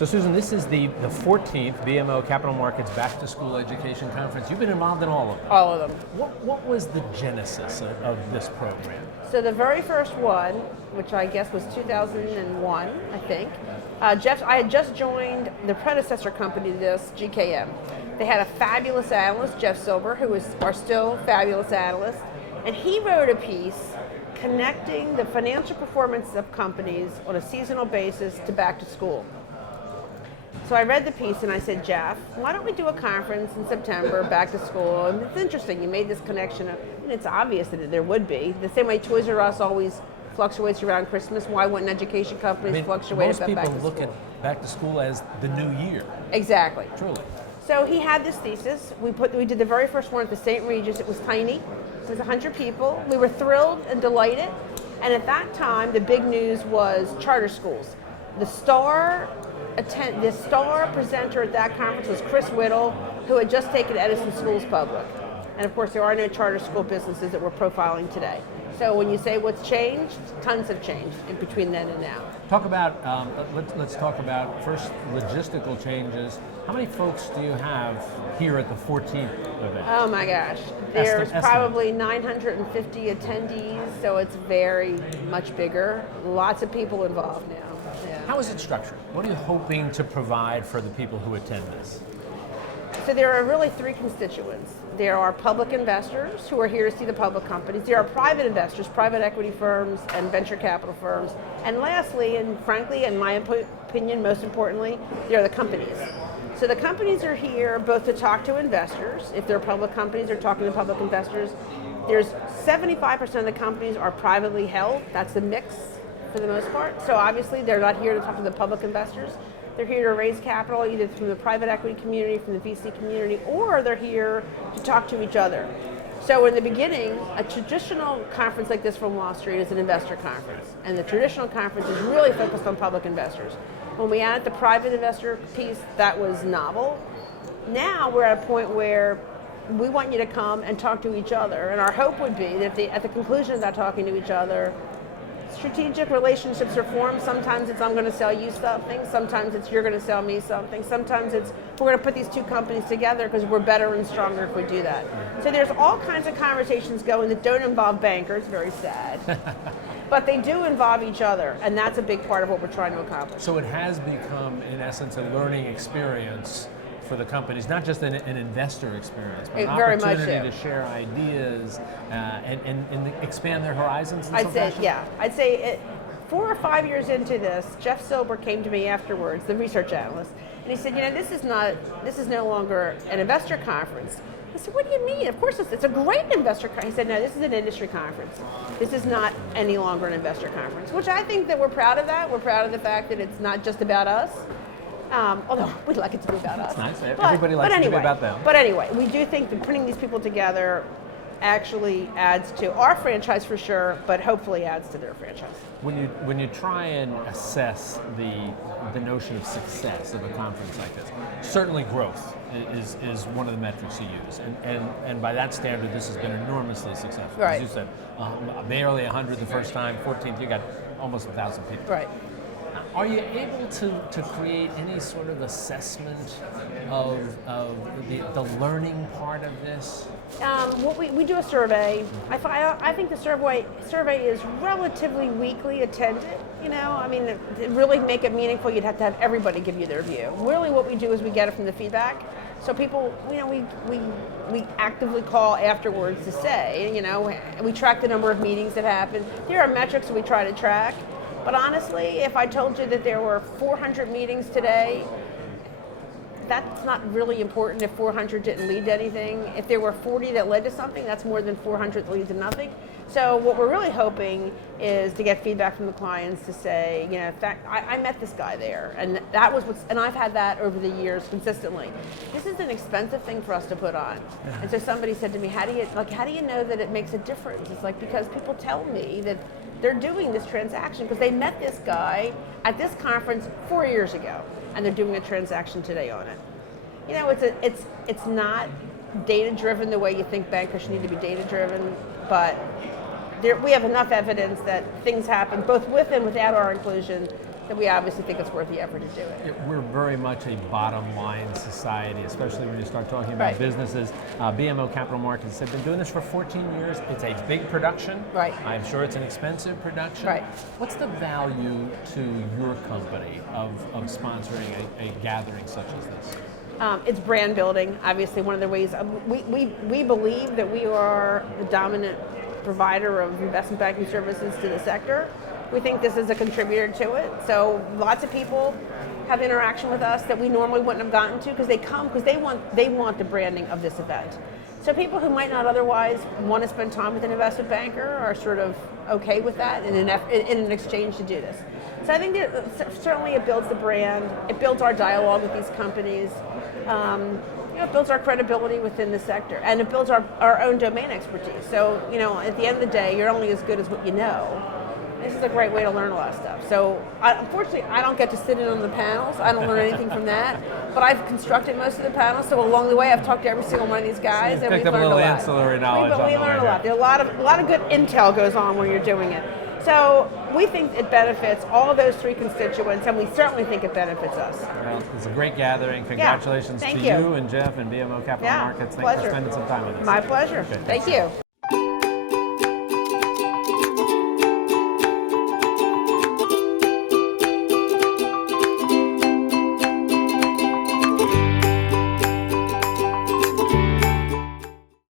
So Susan, this is the 14th BMO Capital Markets Back to School Education Conference. You've been involved in all of them. All of them. What was the genesis of this program? So the very first one, which I guess was 2001, I think, I had just joined the predecessor company to this, GKM. They had a fabulous analyst, Jeff Silber, who is our still fabulous analyst, and he wrote a piece connecting the financial performance of companies on a seasonal basis to back to school. So I read the piece and I said, Jeff, why don't we do a conference in September, back to school? And it's interesting, you made this connection, and it's obvious that there would be. The same way Toys R Us always fluctuates around Christmas, why wouldn't education companies fluctuate about back to school? Most people look at back to school as the new year. Exactly. Truly. So he had this thesis. We did the very first one at the St. Regis. It was tiny. It was 100 people. We were thrilled and delighted. And at that time, the big news was charter schools. The star presenter at that conference was Chris Whittle, who had just taken Edison Schools public. And of course, there are no charter school businesses that we're profiling today. So when you say what's changed, tons have changed in between then and now. Talk about, let's talk about first logistical changes. How many folks do you have here at the 14th event? Oh my gosh. There's probably 950 attendees, so it's very much bigger. Lots of people involved now. Yeah. How is it structured? What are you hoping to provide for the people who attend this? So there are really three constituents. There are public investors who are here to see the public companies. There are private investors, private equity firms and venture capital firms. And lastly, and frankly, in my opinion, most importantly, there are the companies. So the companies are here both to talk to investors. If they're public companies, they're talking to public investors. There's 75% of the companies are privately held. That's the mix for the most part. So obviously they're not here to talk to the public investors. They're here to raise capital either from the private equity community, from the VC community, or they're here to talk to each other. So in the beginning, a traditional conference like this from Wall Street is an investor conference. And the traditional conference is really focused on public investors. When we added the private investor piece, that was novel. Now we're at a point where we want you to come and talk to each other. And our hope would be that at the conclusion of that talking to each other, strategic relationships are formed. Sometimes it's I'm going to sell you something. Sometimes it's you're going to sell me something. Sometimes it's we're going to put these two companies together because we're better and stronger if we do that. So there's all kinds of conversations going that don't involve bankers. Very sad. But they do involve each other, and that's a big part of what we're trying to accomplish. So it has become, in essence, a learning experience for the companies, not just an investor experience, but an opportunity to share ideas and expand their horizons in some fashion? I'd say 4 or 5 years into this, Jeff Silber came to me afterwards, the research analyst, and he said, this is no longer an investor conference. I said, what do you mean? Of course it's a great investor conference. He said, no, this is an industry conference. This is not any longer an investor conference, which I think that we're proud of that. We're proud of the fact that it's not just about us. Although we'd like it to be about us. That's nice. Everybody likes it to be about them. But anyway, we do think that putting these people together actually adds to our franchise for sure, but hopefully adds to their franchise. When you try and assess the notion of success of a conference like this, certainly growth is one of the metrics you use, and by that standard, this has been enormously successful. Right. As you said, barely 100 the first time, 14th you got almost 1,000 people. Right. Are you able to create any sort of assessment of the learning part of this? We do a survey. I think the survey is relatively weakly attended. To really make it meaningful, you'd have to have everybody give you their view. Really, what we do is we get it from the feedback. So people, we actively call afterwards to say, we track the number of meetings that happen. There are metrics that we try to track. But honestly, if I told you that there were 400 meetings today, that's not really important if 400 didn't lead to anything. If there were 40 that led to something, that's more than 400 that lead to nothing. So what we're really hoping is to get feedback from the clients to say, in fact, I met this guy there, and that was and I've had that over the years consistently. This is an expensive thing for us to put on. And so somebody said to me, how do you know that it makes a difference? It's like, because people tell me that they're doing this transaction because they met this guy at this conference 4 years ago, and they're doing a transaction today on it. It's not data-driven the way you think bankers need to be data-driven, but we have enough evidence that things happen both with and without our inclusion then we obviously think it's worth the effort to do it. We're very much a bottom line society, especially when you start talking about Right. businesses. BMO Capital Markets have been doing this for 14 years. It's a big production. Right. I'm sure it's an expensive production. Right. What's the value to your company of sponsoring a gathering such as this? It's brand building. Obviously, one of the ways we believe that we are the dominant provider of investment banking services to the sector. We think this is a contributor to it. So lots of people have interaction with us that we normally wouldn't have gotten to because they come because they want the branding of this event. So people who might not otherwise want to spend time with an investment banker are sort of okay with that in an exchange to do this. So I think that certainly it builds the brand, it builds our dialogue with these companies, it builds our credibility within the sector, and it builds our own domain expertise. So, at the end of the day, you're only as good as what you know. This is a great way to learn a lot of stuff. So, unfortunately, I don't get to sit in on the panels. I don't learn anything from that. But I've constructed most of the panels, so along the way, I've talked to every single one of these guys, and we've learned a lot. Picked up a little ancillary knowledge. We learn a lot. There's a lot of good intel goes on when you're doing it. So we think it benefits all of those three constituents, and we certainly think it benefits us. Well, it's a great gathering. Congratulations to you and Jeff and BMO Capital Markets. Thanks for spending some time with us. My pleasure. Okay, Thank you.